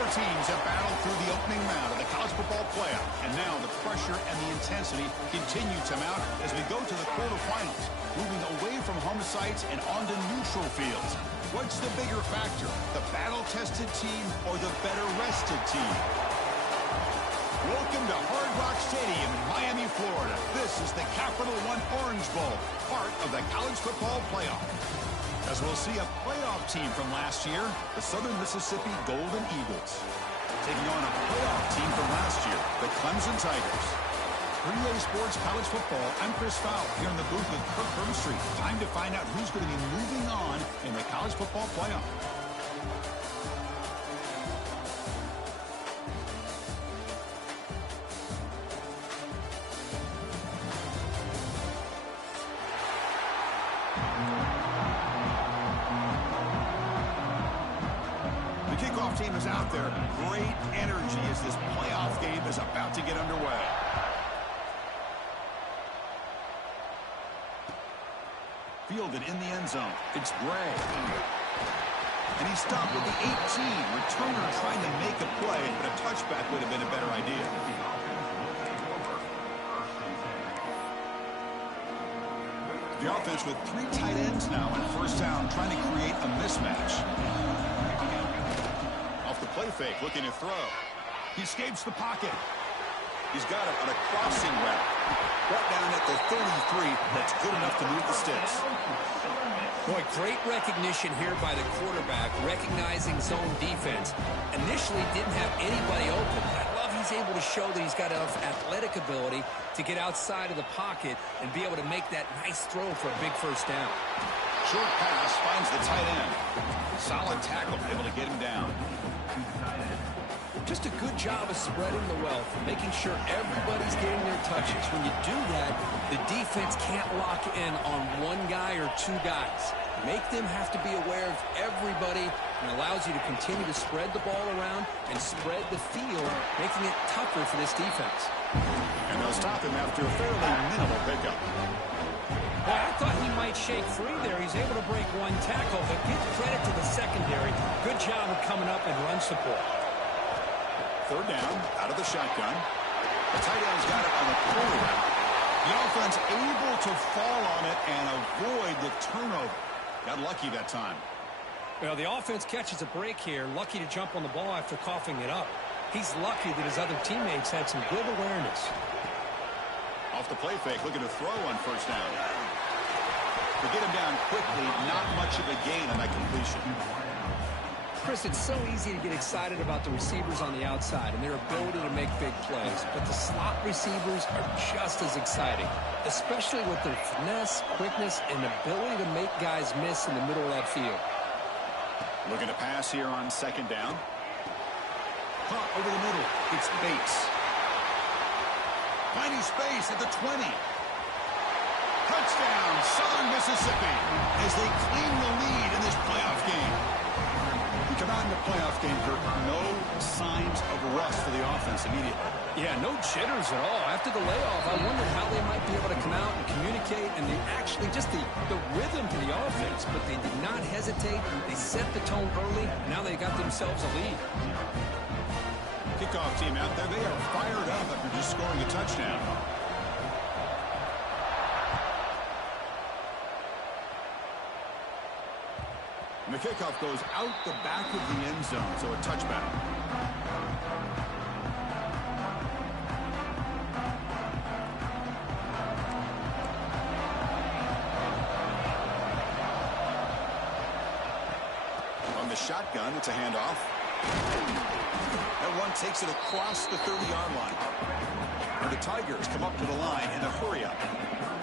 Four teams have battled through the opening round of the college football playoff, and now the pressure and the intensity continue to mount as we go to the quarterfinals, moving away from home sites and onto neutral fields. What's the bigger factor, the battle-tested team or the better-rested team? Welcome to Hard Rock Stadium in Miami, Florida. This is the Capital One Orange Bowl, part of the college football playoff. As we'll see a playoff team from last year, the Southern Mississippi Golden Eagles, taking on a playoff team from last year, the Clemson Tigers. 3A Sports College Football, I'm Chris Fowler here in the booth with Kirk Burnstreet. Time to find out who's going to be moving on in the college football playoff. The kickoff team is out there. Great energy as this playoff game is about to get underway. Fielded in the end zone. It's Gray. And he's stopped with the 18. Returner trying to make a play, but a touchback would have been a better idea. The offense with 3 tight ends now on first down, trying to create a mismatch. Off the play fake, looking to throw. He escapes the pocket. He's got it on a crossing route. Brought down at the 33. That's good enough to move the sticks. Boy, great recognition here by the quarterback, recognizing zone defense. Initially didn't have anybody open. I love he's able to show that he's got enough athletic ability to get outside of the pocket and be able to make that nice throw for a big first down. Short pass finds the tight end. Solid tackle, able to get him down. Just a good job of spreading the wealth, making sure everybody's getting their touches. When you do that, the defense can't lock in on one guy or 2 guys. Make them have to be aware of everybody, and allows you to continue to spread the ball around and spread the field, making it tougher for this defense. And they'll stop him after a fairly minimal pickup. Well, I thought he might shake free there. He's able to break 1 tackle, but give credit to the secondary. Good job of coming up and run support. Third down, out of the shotgun. The tight end's got it on the corner route. The offense able to fall on it and avoid the turnover. Got lucky that time. Well, the offense catches a break here. Lucky to jump on the ball after coughing it up. He's lucky that his other teammates had some good awareness. Off the play fake, looking to throw on first down. To get him down quickly, not much of a gain on that completion. Chris, it's so easy to get excited about the receivers on the outside and their ability to make big plays, but the slot receivers are just as exciting, especially with their finesse, quickness, and ability to make guys miss in the middle of that field. Looking to pass here on second down. Caught over the middle. It's Bates. Finding space at the 20. Touchdown, Southern Mississippi, as they claim the lead in this playoff game. We come out in the playoff game, Kirk, no signs of rust for the offense immediately. Yeah, no jitters at all. After the layoff, I wondered how they might be able to come out and communicate, and they actually just the rhythm to the offense, but they did not hesitate. They set the tone early. Now they got themselves a lead. Kickoff team out there, they are fired up after just scoring a touchdown. And the kickoff goes out the back of the end zone, so a touchback. On the shotgun, it's a handoff. That one takes it across the 30-yard line. And the Tigers come up to the line in a hurry-up.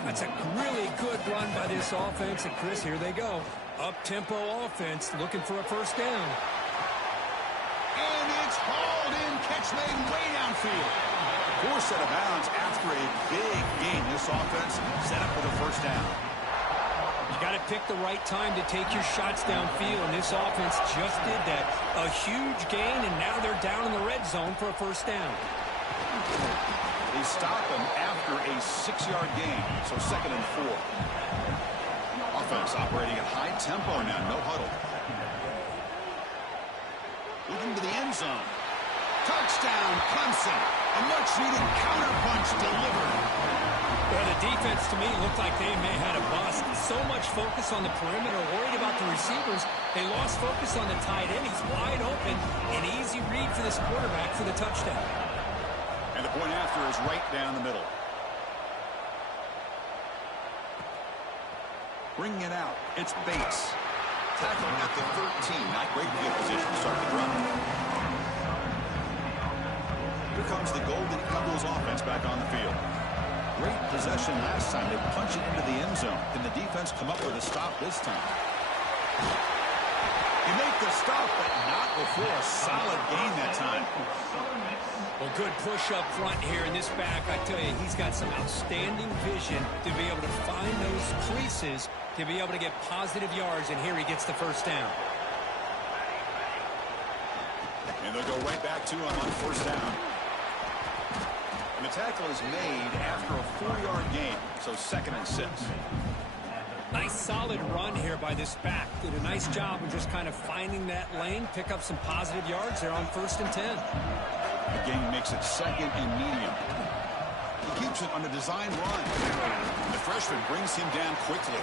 That's a really good run by this offense. And, Chris, here they go. Up-tempo offense looking for a first down. And it's hauled in, catch made way downfield. Forced out of bounds after a big gain. This offense set up with a first down. You got to pick the right time to take your shots downfield, and this offense just did that. A huge gain, and now they're down in the red zone for a first down. They stop him after a 6-yard gain, so 2nd and 4. Offense operating at high tempo now, no huddle. looking to the end zone. Touchdown, Clemson. A much-needed counterpunch delivered. Well, the defense, to me, looked like they may have had a bust. So much focus on the perimeter, worried about the receivers. They lost focus on the tight end. He's wide open. An easy read for this quarterback for the touchdown. And the point after is right down the middle. Bringing it out. It's Bates. Tackling at the 13. Not great field position to start the drive. Here comes the Golden Eagles offense back on the field. Great possession last time. They punch it into the end zone. Can the defense come up with a stop this time? You make the stop, but not before a solid gain that time. Well, good push up front here in this back. I tell you, he's got some outstanding vision to be able to find those creases to be able to get positive yards, and here he gets the first down. And they'll go right back to him on first down. And the tackle is made after a 4-yard gain, so 2nd and 6. Nice solid run here by this back. Did a nice job of just kind of finding that lane, pick up some positive yards there on 1st and 10. The game makes it 2nd and medium. He keeps it on a design run. The freshman brings him down quickly.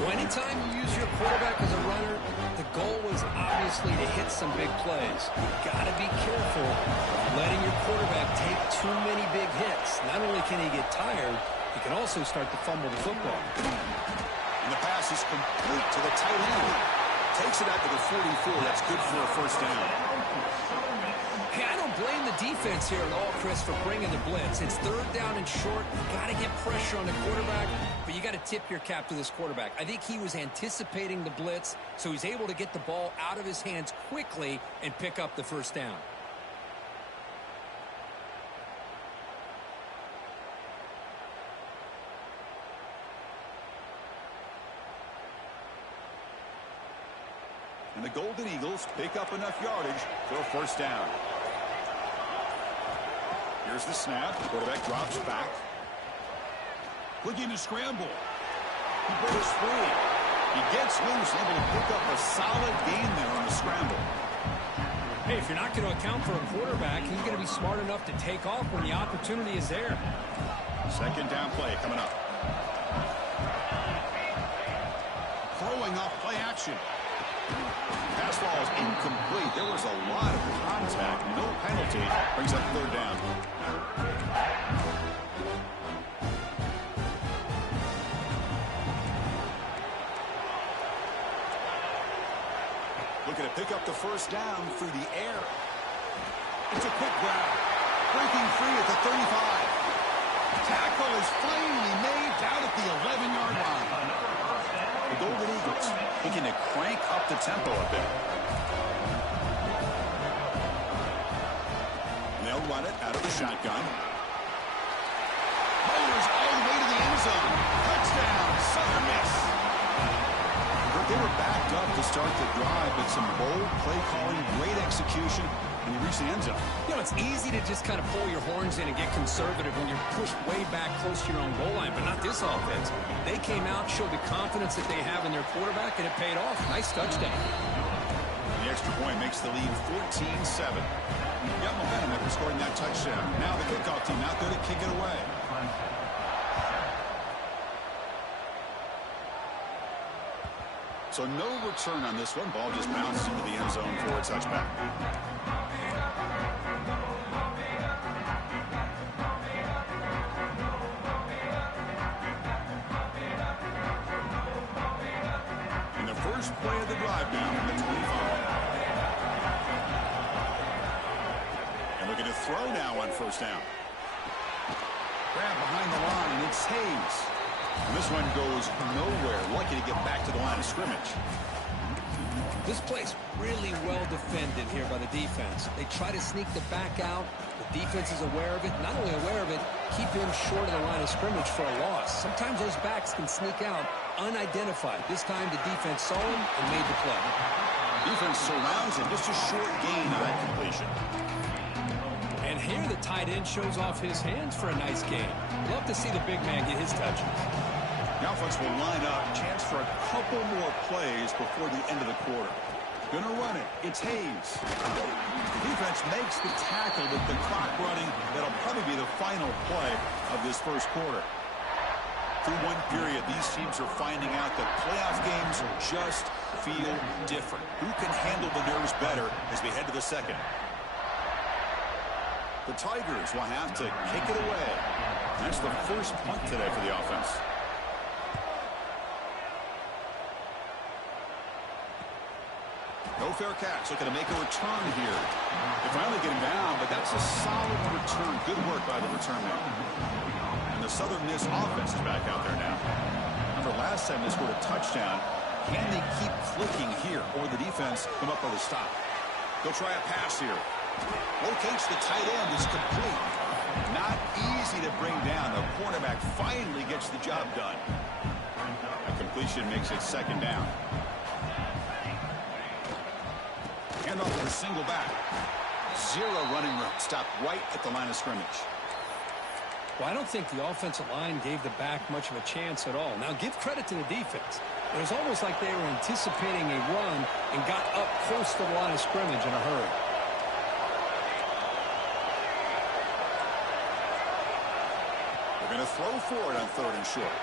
Well, anytime you use your quarterback as a runner, the goal is obviously to hit some big plays. You've got to be careful letting your quarterback take too many big hits. Not only can he get tired, he can also start to fumble the football. And the pass is complete to the tight end. Takes it out to the 44. That's good for a first down. Hey, I don't blame the defense here at all, Chris, for bringing the blitz. It's 3rd down and short. You got to get pressure on the quarterback, but you got to tip your cap to this quarterback. I think he was anticipating the blitz, so he's able to get the ball out of his hands quickly and pick up the first down. And the Golden Eagles pick up enough yardage for a first down. Here's the snap. The quarterback drops back. Looking to scramble. He breaks free. He gets loose, able to pick up a solid gain there on the scramble. Hey, if you're not going to account for a quarterback, he's going to be smart enough to take off when the opportunity is there. 2nd down play coming up. Throwing off play action. Pass ball is incomplete. There was a lot of contact. No penalty. Brings up 3rd down. Looking to pick up the first down through the air. It's a quick grab. Breaking free at the 35. Tackle is finally made down at the 11-yard line. The Golden Eagles looking to crank up the tempo a bit. And they'll run it out of the shotgun. Motors all the way to the end zone. Touchdown, Southern Miss. They were backed up to start the drive, but some bold play calling, great execution, and you reach the end zone. You know, it's easy to just kind of pull your horns in and get conservative when you're pushed way back close to your own goal line, but not this offense. They came out, showed the confidence that they have in their quarterback, and it paid off. Nice touchdown. The extra point makes the lead 14-7. Got momentum after scoring that touchdown. Now the kickoff team out there to kick it away. So no return on this one. Ball just bounced into the end zone for a touchback. And the first play of the drive now from the 25. And looking to throw now on first down. Grab behind the line. It's Hayes. And this one goes nowhere. Lucky to get back to the line of scrimmage. This play's really well defended here by the defense. They try to sneak the back out. The defense is aware of it. Not only aware of it, keep him short of the line of scrimmage for a loss. Sometimes those backs can sneak out unidentified. This time the defense saw him and made the play. Defense surrounds him. Just a short gain on that completion. And here the tight end shows off his hands for a nice game. Love to see the big man get his touches. The offense will line up. Chance for a couple more plays before the end of the quarter. Gonna run it. It's Hayes. The defense makes the tackle with the clock running. That'll probably be the final play of this first quarter. Through one period, these teams are finding out that playoff games just feel different. Who can handle the nerves better as we head to the second? The Tigers will have to kick it away. That's the first punt today for the offense. No fair catch. Looking to make a return here. They finally get him down, but that's a solid return. Good work by the return man. And the Southern Miss offense is back out there now. Remember last time they scored a touchdown. Can they keep clicking here, or the defense come up with a stop? They'll try a pass here. Locates the tight end. It's complete. Not easy to bring down. The cornerback finally gets the job done. A completion makes it second down. Hand off to the single back. Zero running room. Stopped right at the line of scrimmage. Well, I don't think the offensive line gave the back much of a chance at all. Now, give credit to the defense. It was almost like they were anticipating a run and got up close to the line of scrimmage in a hurry. They're going to throw for it on 3rd and short.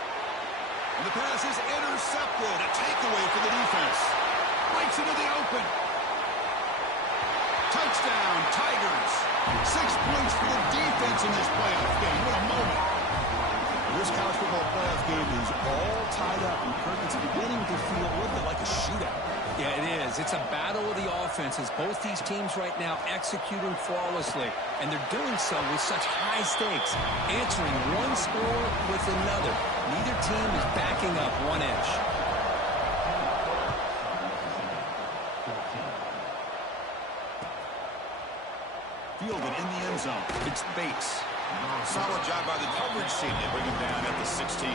And the pass is intercepted. A takeaway for the defense. Breaks into the open. Touchdown, Tigers. 6 points for the defense in this playoff game. What a moment. This college football playoff game is all tied up, and Kirk, it's beginning to feel a little bit like a shootout. Yeah, it is. It's a battle of the offenses. Both these teams right now executing flawlessly, and they're doing so with such high stakes, answering one score with another. Neither team is backing up 1 inch. Fielded in the end zone. It's Bates. Solid job by the coverage team. They bring him down at the 16.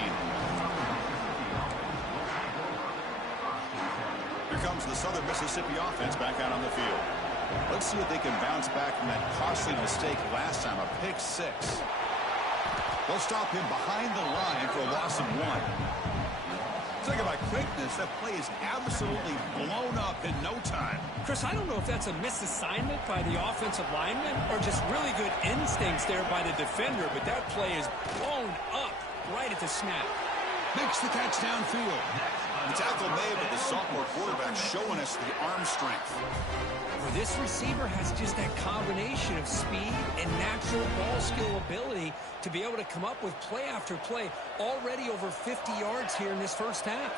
Here comes the Southern Mississippi offense back out on the field. Let's see if they can bounce back from that costly mistake last time, a pick 6. They'll stop him behind the line for a loss of 1. Talk about quickness. That play is absolutely blown up in no time. Chris, I don't know if that's a misassignment by the offensive lineman or just really good instincts there by the defender, but that play is blown up right at the snap. Makes the catch downfield. The tackle made, but the sophomore quarterback showing us the arm strength. Well, this receiver has just that combination of speed and natural ball skill ability to be able to come up with play after play, already over 50 yards here in this first half.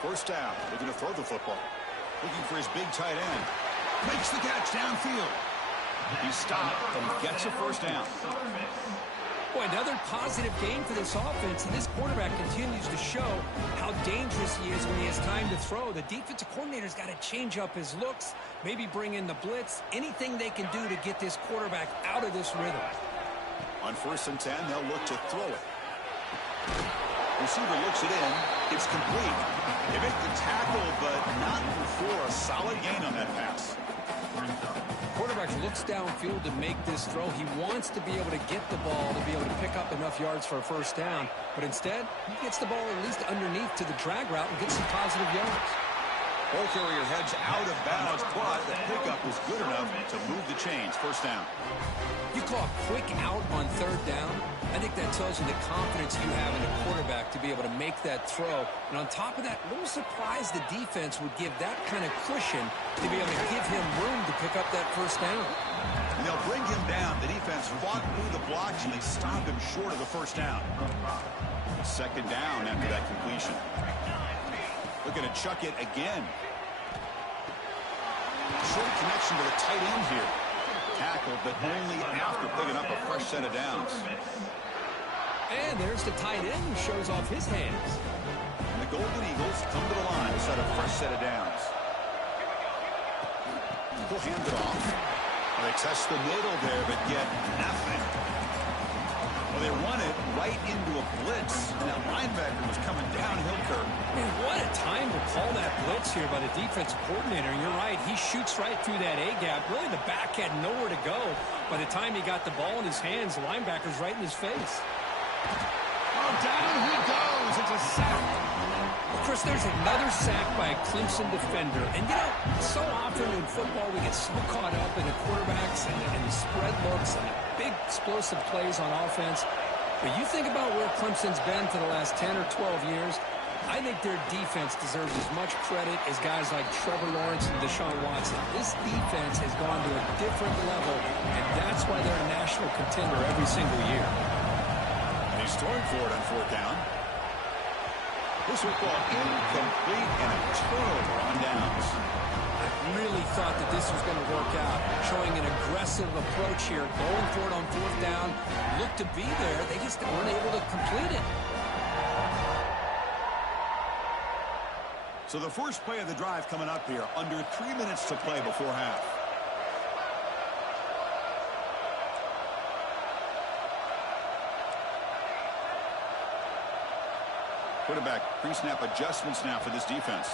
First down, looking to throw the football. Looking for his big tight end. Makes the catch downfield. He stopped, and he gets a first down. Boy, another positive game for this offense, and this quarterback continues to show how dangerous he is when he has time to throw. The defensive coordinator's got to change up his looks, maybe bring in the blitz, anything they can do to get this quarterback out of this rhythm. On 1st and 10, they'll look to throw it. Receiver looks it in. It's complete. They make the tackle, but not before a solid gain on that pass. Quarterback looks downfield to make this throw. He wants to be able to get the ball to be able to pick up enough yards for a first down, but instead, he gets the ball at least underneath to the drag route and gets some positive yards. Ball carrier heads out of bounds, but the pickup is good enough to move the chains. First down. You call a quick out on 3rd down. I think that tells you the confidence you have in a quarterback to be able to make that throw. And on top of that, a little surprised the defense would give that kind of cushion to be able to give him room to pick up that first down. And they'll bring him down. The defense fought through the blocks, and they stop him short of the first down. Second down after that completion. Looking to chuck it again. Short connection to the tight end here. Tackled, but only after picking up a fresh set of downs. And there's the tight end who shows off his hands. And the Golden Eagles come to the line to set a fresh set of downs. They'll hand it off. Well, they test the middle there, but get nothing. Well, they run it right into a blitz, and that linebacker was coming downhill, Kirk. Man, what a time to call that blitz here by the defensive coordinator. And you're right, he shoots right through that A-gap. Really, the back had nowhere to go. By the time he got the ball in his hands, the linebacker's right in his face. down he goes. It's a sack. Chris, there's another sack by a Clemson defender. And, you know, so often in football we get so caught up in the quarterbacks and the spread looks and the big explosive plays on offense. But you think about where Clemson's been for the last 10 or 12 years, I think their defense deserves as much credit as guys like Trevor Lawrence and Deshaun Watson. This defense has gone to a different level, and that's why they're a national contender every single year. And he's throwing for it on fourth down. This football incomplete and a turnover on downs. I really thought that this was going to work out, showing an aggressive approach here, going for it on fourth down. Looked to be there. They just weren't able to complete it. So the first play of the drive coming up here, under 3 minutes to play before half. Quarterback pre-snap adjustments now for this defense.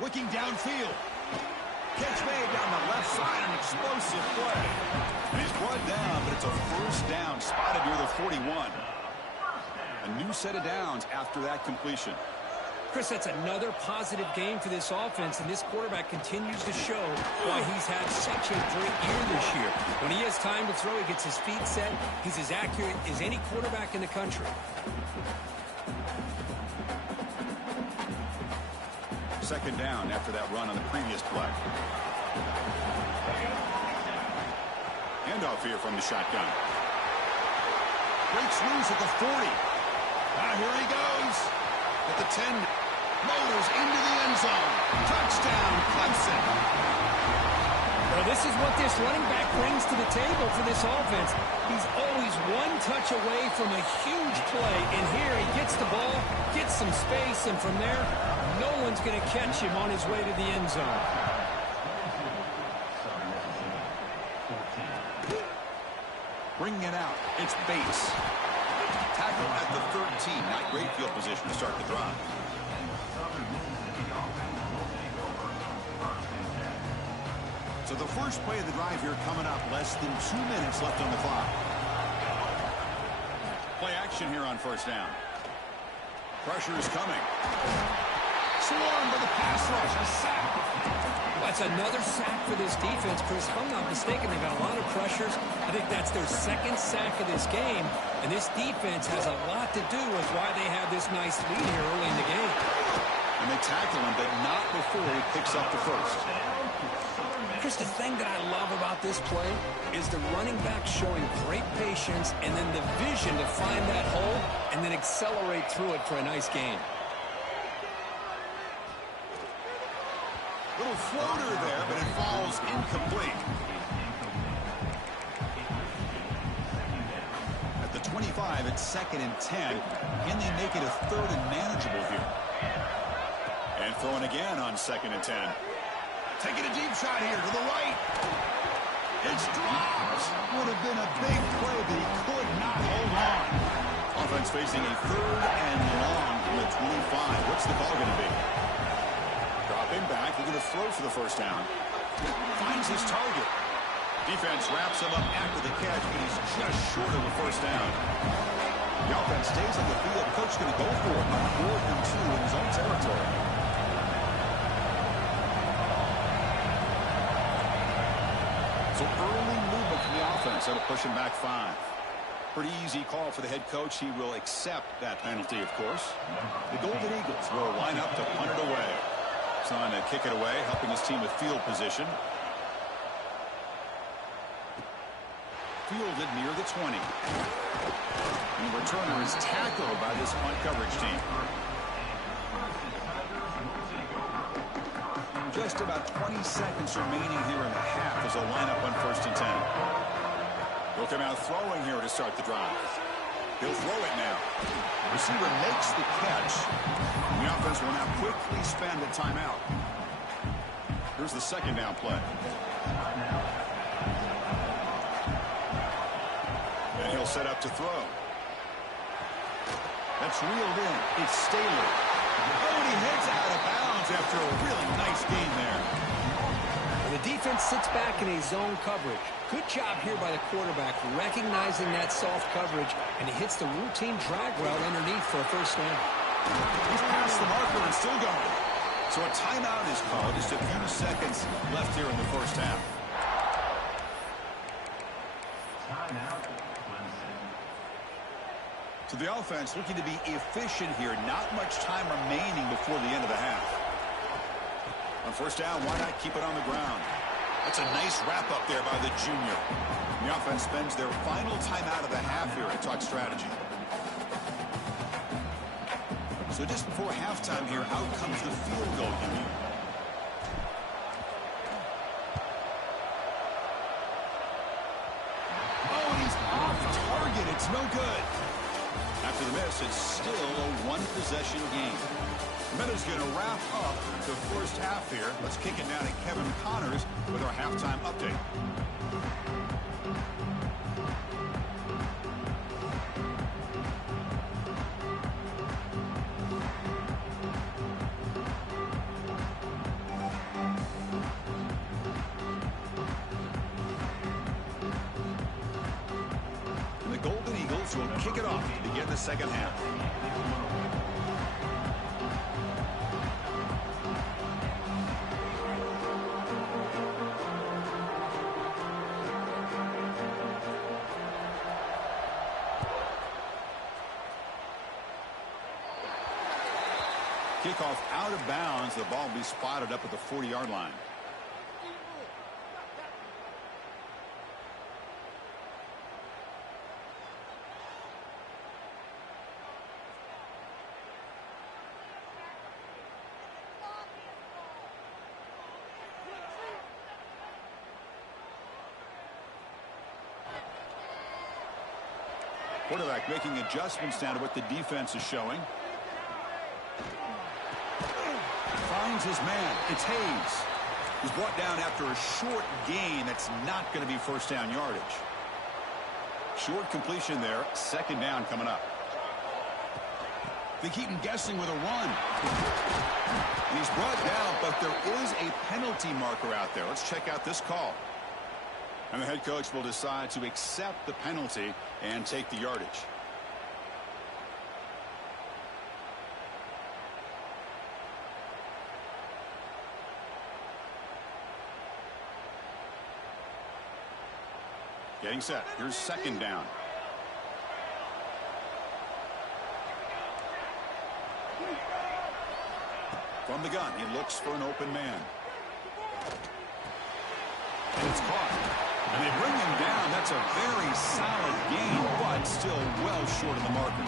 Looking downfield. Catch made down the left side, an explosive play. He's brought down, but it's a first down spotted near the 41. A new set of downs after that completion. Chris, that's another positive game for this offense, and this quarterback continues to show why he's had such a great year this year. When he has time to throw, he gets his feet set. He's as accurate as any quarterback in the country. Second down after that run on the previous play. Handoff here from the shotgun. Breaks loose at the 40. Here he goes. At the 10. Motors into the end zone. Touchdown, Clemson. Well, this is what this running back brings to the table for this offense. He's always one touch away from a huge play. And here he gets the ball, gets some space, and from there, no one's going to catch him on his way to the end zone. Bringing it out. It's Bates. Tackle at the 13. Not great field position to start the drive. So the first play of the drive here coming up. Less than 2 minutes left on the clock. Play action here on first down. Pressure is coming. Swarmed by the pass rush. A sack. That's another sack for this defense, Chris. If I'm not mistaken, they've got a lot of pressures. I think that's their second sack of this game. And this defense has a lot to do with why they have this nice lead here early in the game. And they tackle him, but not before he picks up the first. Chris, the thing that I love about this play is the running back showing great patience and then the vision to find that hole and then accelerate through it for a nice gain. Little floater there, but it falls incomplete. At the 25, it's 2nd and 10. Can they make it a 3rd and manageable here? And throwing again on 2nd and 10. Taking a deep shot here to the right. It's dropped. Would have been a big play, but he could not hold on. Offense facing a 3rd and long from the 25. What's the call going to be? Dropping back. They're going to throw for the first down. Finds his target. Defense wraps him up after the catch, but he's just short of a first down. The offense stays on the field. Coach going to go for it on 4th and 2 in his own territory. So early movement from the offense. That'll push him back 5. Pretty easy call for the head coach. He will accept that penalty, of course. The Golden Eagles will line up to punt it away. Trying to kick it away, helping his team with field position. Fielded near the 20. And the returner is tackled by this punt coverage team. Just about 20 seconds remaining here in the half as they'll line up on 1st and 10. He'll come out throwing here to start the drive. He'll throw it now. Receiver makes the catch. And the offense will now quickly spend a timeout. Here's the 2nd down play. And he'll set up to throw. That's reeled in. It's Staley. Oh, and he heads out of bounds after a really nice game there. The The defense sits back in a zone coverage. Good job here by the quarterback, recognizing that soft coverage, and he hits the routine drag route underneath for a first down. He's past the marker and still going. So a timeout is called. Just a few seconds left here in the first half. Timeout. So the offense looking to be efficient here. Not much time remaining before the end of the half. On first down, why not keep it on the ground? That's a nice wrap-up there by the junior. The offense spends their final timeout of the half here to talk strategy. So just before halftime here, out comes the field goal unit. Oh, and he's off target. It's no good. After the miss, it's still a one-possession game. Meadows going to wrap up the first half here. Let's kick it down to Kevin Connors with our halftime update. And the Golden Eagles will kick it off to begin the second half. Kickoff out of bounds. The ball will be spotted up at the 40-yard line. Quarterback making adjustments down to what the defense is showing. Finds his man. It's Hayes. He's brought down after a short gain. That's not going to be first down yardage. Short completion there. Second down coming up. They keep him guessing with a run. And he's brought down, but there is a penalty marker out there. Let's check out this call. And the head coach will decide to accept the penalty and take the yardage. Getting set. Here's second down. From the gun, he looks for an open man. And it's caught. And they bring him down. That's a very solid gain, but still well short of the marker.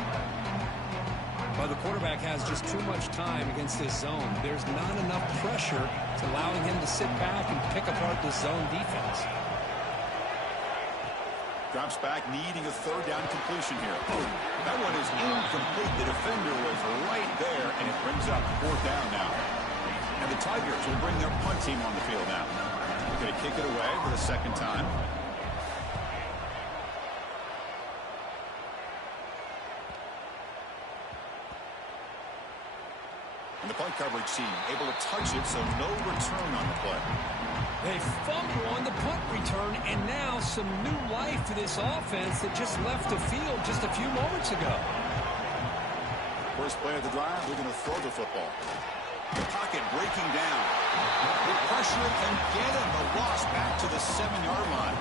Well, the quarterback has just too much time against this zone. There's not enough pressure to allowing him to sit back and pick apart the zone defense. Drops back, needing a third down completion here. Oh, that one is incomplete. The defender was right there, and it brings up fourth down now. And the Tigers will bring their punt team on the field now. They're going to kick it away for the second time. And the punt coverage team able to touch it, so no return on the play. They fumble on the punt return, and now some new life for this offense that just left the field just a few moments ago. First play of the drive, we're going to throw the football. The pocket breaking down. They pressure it and get him. The loss back to the 7-yard line.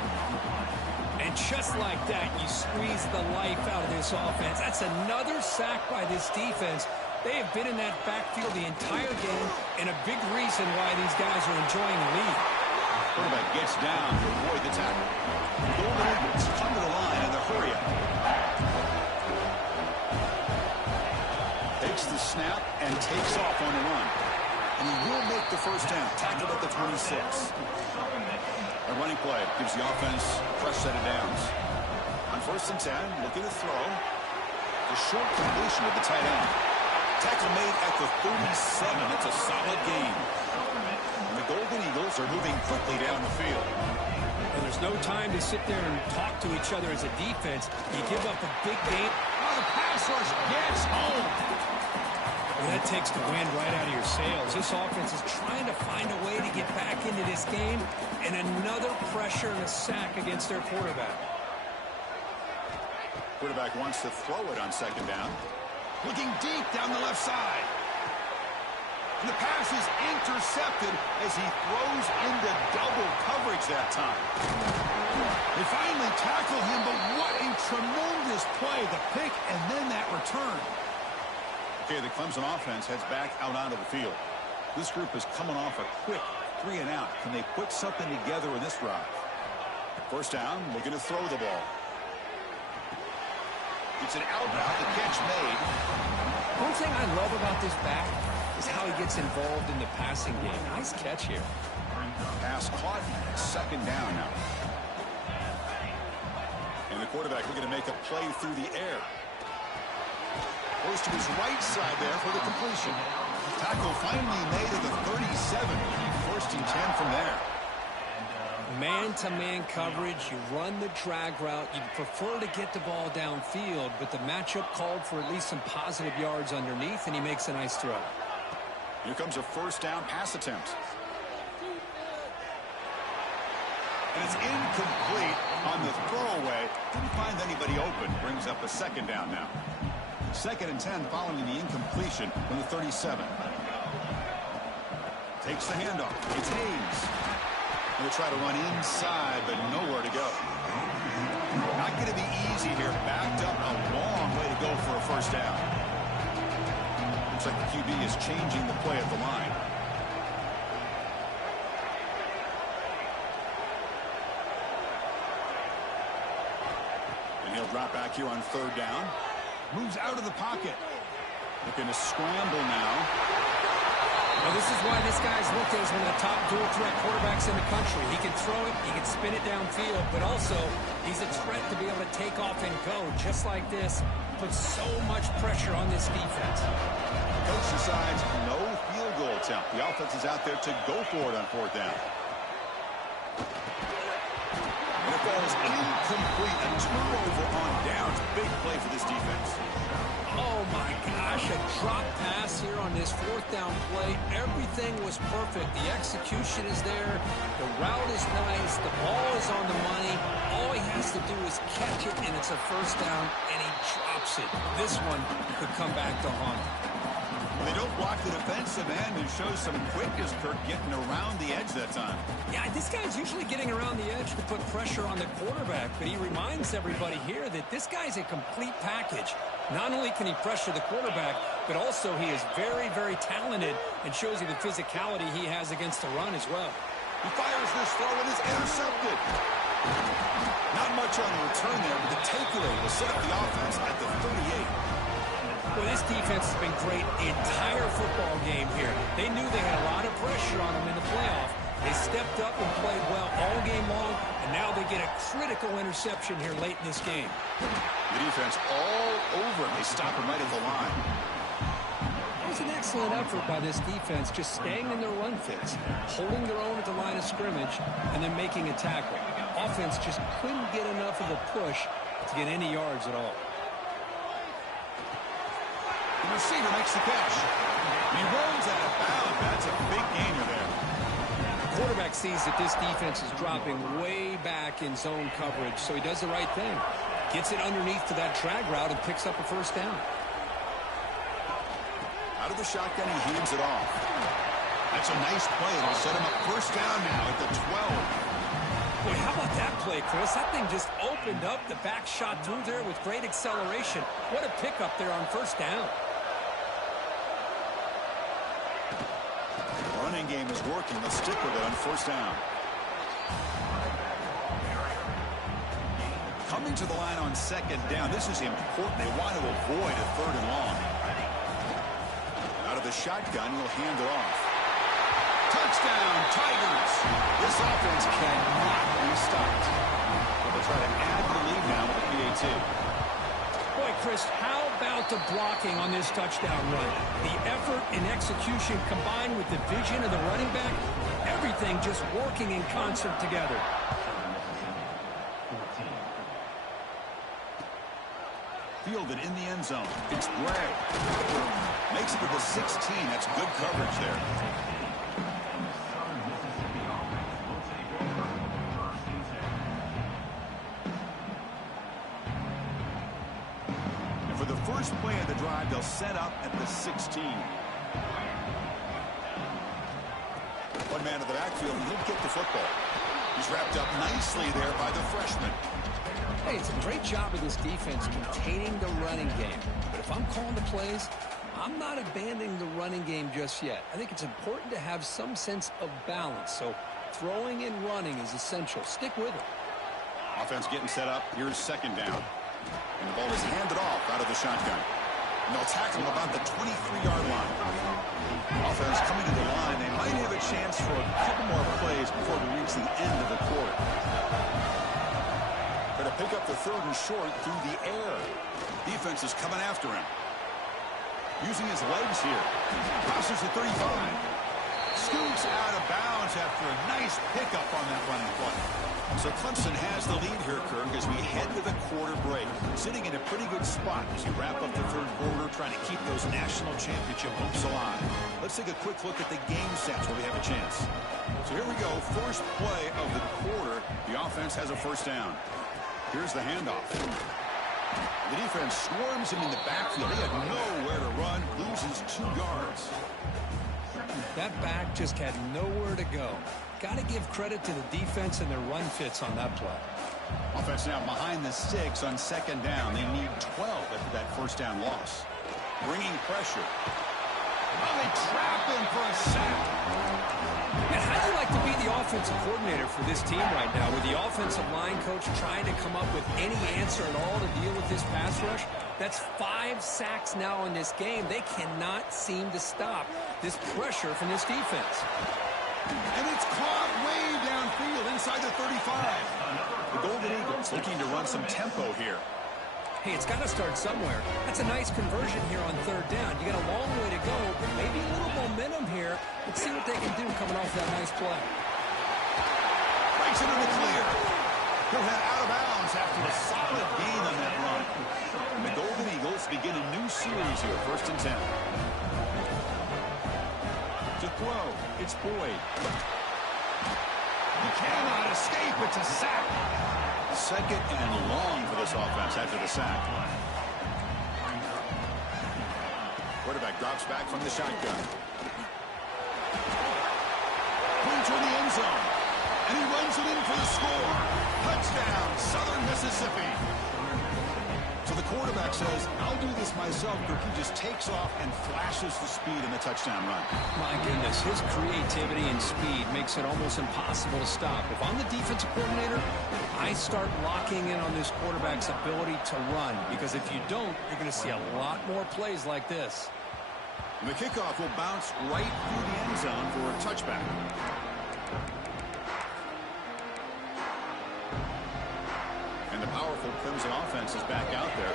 And just like that, you squeeze the life out of this offense. That's another sack by this defense. They have been in that backfield the entire game, and a big reason why these guys are enjoying the lead. Quarterback gets down to avoid the tackle. Golden Eagles come to the line in the hurry up. Takes the snap and takes off on the run. And he will make the first down. Tackled at the 26. A running play gives the offense a fresh set of downs. On first and 10, looking to throw. The short completion of the tight end. Tackle made at the 37. That's a solid gain. And the Golden Eagles are moving quickly down the field. And there's no time to sit there and talk to each other as a defense. You give up a big gain. Oh, the pass rush gets home. Well, that takes the wind right out of your sails. This offense is trying to find a way to get back into this game, and another pressure and a sack against their quarterback. Quarterback wants to throw it on second down. Looking deep down the left side. And the pass is intercepted as he throws into double coverage that time. They finally tackle him, but what a tremendous play. The pick and then that return. Okay, the Clemson offense heads back out onto the field. This group is coming off a quick 3 and out. Can they put something together in this drive? First down, looking to throw the ball. It's an out route, the catch made. One thing I love about this back is how he gets involved in the passing game. Nice catch here. Pass caught, second down now. And the quarterback looking to make a play through the air. Goes to his right side there for the completion. Tackle finally made at the 37. First and 10 from there. Man-to-man coverage, you run the drag route. You'd prefer to get the ball downfield, but the matchup called for at least some positive yards underneath, and he makes a nice throw. Here comes a first down pass attempt. And it's incomplete on the throwaway. Didn't find anybody open. Brings up a second down now. Second and 10 following the incompletion from the 37. Takes the handoff. It's Hayes. He'll try to run inside, but nowhere to go. Not going to be easy here. Backed up a long way to go for a first down. Looks like the QB is changing the play at the line. And he'll drop back here on third down. Moves out of the pocket. Looking to scramble now. Well, this is why this guy's looked at as one of the top dual threat quarterbacks in the country. He can throw it, he can spin it downfield, but also he's a threat to be able to take off and go just like this. Puts so much pressure on this defense. Coach decides no field goal attempt. The offense is out there to go for it on fourth down. And it falls incomplete. A turnover on downs. Big play for this defense. Oh, my gosh, a drop pass here on this fourth down play. Everything was perfect. The execution is there. The route is nice. The ball is on the money. All he has to do is catch it, and it's a first down, and he drops it. This one could come back to haunt him. They don't block the defensive end and shows some quickness, Kirk, getting around the edge that time. Yeah, this guy's usually getting around the edge to put pressure on the quarterback, but he reminds everybody here that this guy's a complete package. Not only can he pressure the quarterback, but also he is very, very talented and shows you the physicality he has against the run as well. He fires this throw and is intercepted. Not much on the return there, but the takeaway will set up the offense at the 38. Well, this defense has been great the entire football game here. They knew they had a lot of pressure on them in the playoff. They stepped up and played well all game long, and now they get a critical interception here late in this game. The defense all over. They stop him right at the line. It was an excellent effort by this defense, just staying in their run fits, holding their own at the line of scrimmage, and then making a tackle. Offense just couldn't get enough of a push to get any yards at all. The receiver makes the catch. He runs out of bounds. That's a big gainer there. The quarterback sees that this defense is dropping way back in zone coverage, so he does the right thing. Gets it underneath to that drag route and picks up a first down. Out of the shotgun, he hands it off. That's a nice play. It'll set him up first down now at the 12. Boy, how about that play, Chris? That thing just opened up. The back shot through there with great acceleration. What a pickup there on first down. Running game is working. Let's stick with it on first down. Coming to the line on second down. This is important. They want to avoid a third and long. Out of the shotgun, he'll hand it off. Touchdown, Tigers. This offense cannot be stopped. They'll try to add to the lead now with a PAT. Boy, Chris, how about the blocking on this touchdown run? The effort and execution combined with the vision of the running back, everything just working in concert together. Fielded in the end zone. It's Bray. Makes it to the 16. That's good coverage there. And for the first play of the drive, they'll set up at the 16. One man in the backfield, and he'll get the football. He's wrapped up nicely there by the freshman. Hey, it's a great job of this defense containing the running game. But if I'm calling the plays, I'm not abandoning the running game just yet. I think it's important to have some sense of balance. So throwing and running is essential. Stick with it. Offense getting set up. Here's second down. And the ball is handed off out of the shotgun. And they'll tackle him about the 23-yard line. Offense coming to the line. They might have a chance for a couple more plays before we reach the end of the quarter. Going to pick up the third and short through the air. Defense is coming after him. Using his legs here. Crosses the 35. Scoots out of bounds after a nice pickup on that running play. So Clemson has the lead here, Kirk, as we head to the quarter break. Sitting in a pretty good spot as you wrap up the third quarter, trying to keep those national championship hopes alive. Let's take a quick look at the game stats where we have a chance. So here we go. First play of the quarter. The offense has a first down. Here's the handoff. The defense swarms him in the backfield. He had nowhere to run, loses 2 yards. That back just had nowhere to go. Got to give credit to the defense and their run fits on that play. Offense now behind the 6 on second down. They need 12 after that first down loss. Bringing pressure. Oh, they trap him for a sack. And how do you like to be the offensive coordinator for this team right now with the offensive line coach trying to come up with any answer at all to deal with this pass rush? That's 5 sacks now in this game. They cannot seem to stop this pressure from this defense. And it's caught way downfield inside the 35. The Golden Eagles looking to run some tempo here. Hey, it's got to start somewhere. That's a nice conversion here on third down. You got a long way to go, but maybe a little momentum here. Let's see what they can do coming off that nice play. Breaks it in the clear. He'll head out of bounds after a solid gain on that run. And the Golden Eagles begin a new series here, 1st and 10. To throw, it's Boyd. He cannot escape. It's a sack. Second and long for this offense after the sack. Quarterback drops back from the shotgun. Point toward the end zone. And he runs it in for the score. Touchdown, Southern Mississippi. So the quarterback says, I'll do this myself. He just takes off and flashes the speed in the touchdown run. My goodness, his creativity and speed makes it almost impossible to stop. If I'm the defensive coordinator, I start locking in on this quarterback's ability to run, because if you don't, you're going to see a lot more plays like this. And the kickoff will bounce right through the end zone for a touchback. And the powerful Clemson offense is back out there.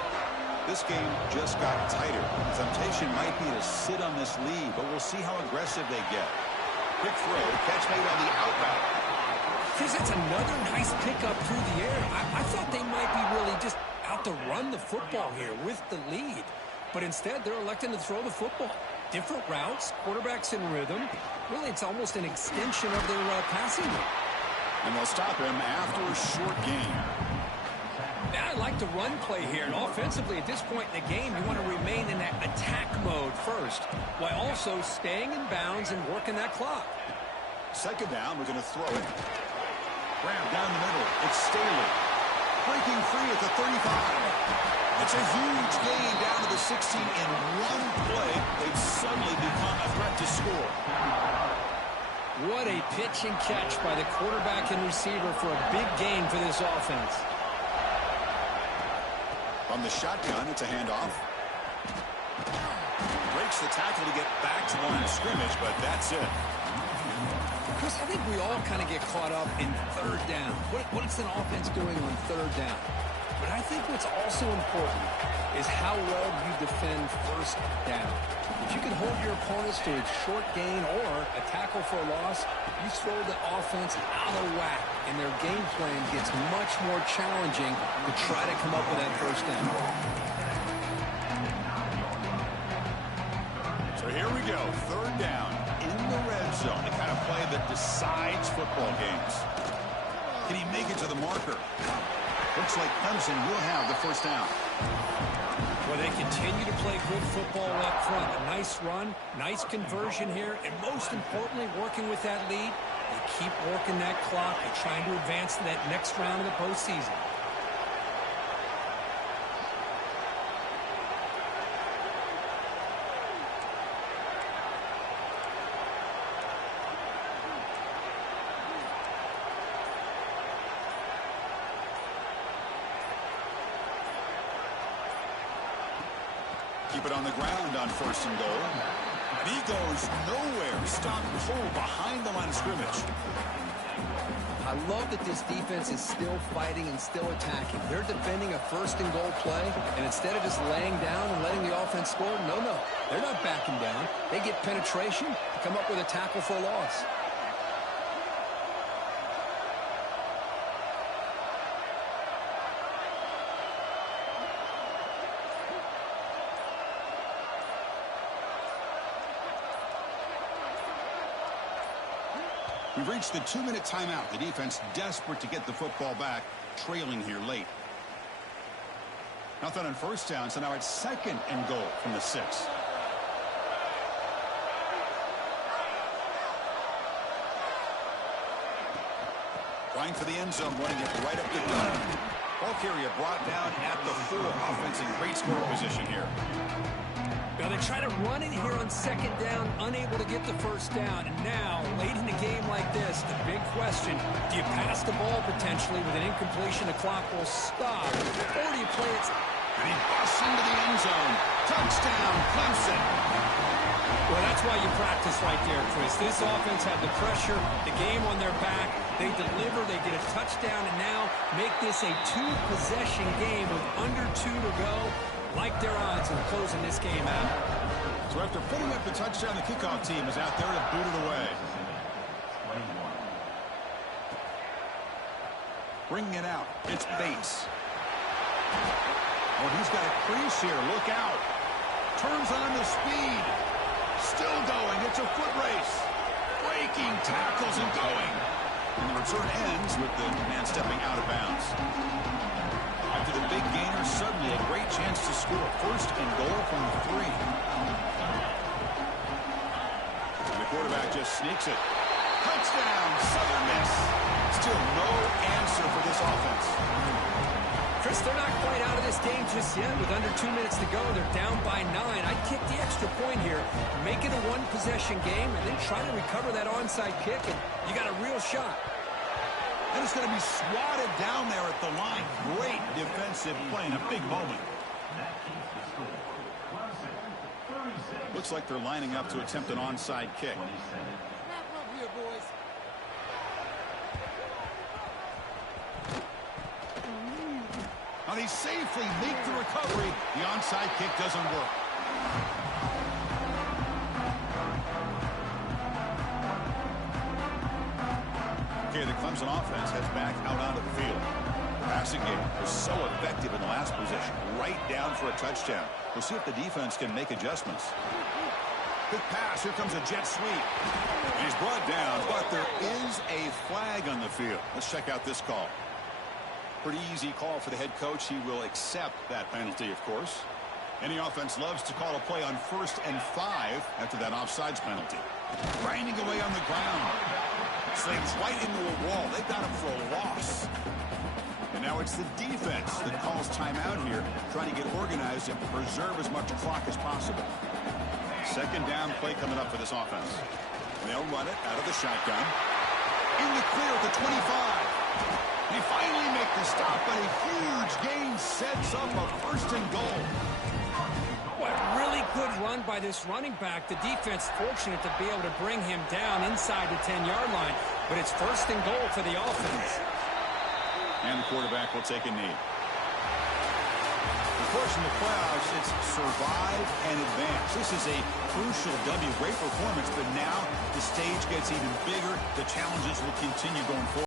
This game just got tighter. The temptation might be to sit on this lead, but we'll see how aggressive they get. Quick throw, catch made on the outbound. Chris, it's another nice pickup through the air. I thought they might be really just out to run the football here with the lead. But instead, they're electing to throw the football. Different routes, quarterbacks in rhythm. Really, it's almost an extension of their passing game. And they'll stop him after a short gain. Now I like the run play here, and offensively at this point in the game, you want to remain in that attack mode first, while also staying in bounds and working that clock. Second down, we're going to throw it. Grab down the middle, it's Staley. Breaking free at the 35. It's a huge gain down to the 16 in one play. They've suddenly become a threat to score. What a pitch and catch by the quarterback and receiver for a big gain for this offense. From the shotgun, it's a handoff. Breaks the tackle to get back to the line of scrimmage, but that's it. Chris, I think we all kind of get caught up in third down. What's an offense doing on third down? But I think what's also important is how well you defend first down. If you can hold your opponents to a short gain or a tackle for a loss, you throw the offense out of whack, and their game plan gets much more challenging to try to come up with that first down. we go. Third down in the red zone. The kind of play that decides football games. Can he make it to the marker? Looks like Clemson will have the first down. Well, they continue to play good football up front. A nice run, nice conversion here, and most importantly, working with that lead, they keep working that clock and trying to advance to that next round of the postseason. Keep it on the ground on first and goal. And he goes nowhere. Stop cold behind the line of scrimmage. I love that this defense is still fighting and still attacking. They're defending a first and goal play, and instead of just laying down and letting the offense score, no, they're not backing down. They get penetration to come up with a tackle for a loss. We've reached the 2-minute timeout. The defense desperate to get the football back, trailing here late. Nothing on first down, so now it's second and goal from the 6. Going for the end zone, running it right up the gut. Ball carrier brought down at the 4. Offense in great scoring position here. Now they try to run it here on second down, unable to get the first down. And now, late in a game like this, the big question, do you pass the ball potentially with an incompletion? The clock will stop. Or do you play it? And he busts into the end zone. Touchdown, Clemson. Well, that's why you practice right there, Chris. This offense had the pressure, the game on their back. They deliver, they get a touchdown, and now make this a 2-possession game with under 2 to go. Like their odds of closing this game out. So after putting up the touchdown, the kickoff team is out there to boot it away. Bringing it out. It's Bates. Oh, he's got a crease here. Look out. Turns on the speed. Still going. It's a foot race. Breaking tackles and going. And the return ends with the man stepping out of bounds. After the big gainer, suddenly a great chance to score. First and goal from the 3. And the quarterback just sneaks it. Touchdown, Southern Miss. Still no answer for this offense. Chris, they're not quite out of this game just yet. With under 2 minutes to go, they're down by 9. I'd kick the extra point here. Make it a 1-possession game, and then try to recover that onside kick, and you got a real shot. And it's going to be swatted down there at the line. Great defensive play in a big moment. Looks like they're lining up to attempt an onside kick. Now they safely make the recovery. The onside kick doesn't work. Okay, the Clemson offense heads back out onto the field. The passing game was so effective in the last possession. Right down for a touchdown. We'll see if the defense can make adjustments. Quick pass. Here comes a jet sweep. And he's brought down, but there is a flag on the field. Let's check out this call. Pretty easy call for the head coach. He will accept that penalty, of course. Any offense loves to call a play on 1st and 5 after that offsides penalty. Grinding away on the ground. Slams right into a wall. They've got him for a loss. And now it's the defense that calls timeout here, trying to get organized and preserve as much clock as possible. Second down play coming up for this offense. And they'll run it out of the shotgun. In the clear at the 25. They finally make the stop, but a huge gain sets up a 1st and goal. What really good run by this running back. The defense fortunate to be able to bring him down inside the 10-yard line, but it's 1st and goal for the offense. And the quarterback will take a knee. Of course, in the playoffs, it's survive and advance. This is a crucial W. Great performance, but now the stage gets even bigger. The challenges will continue going forward.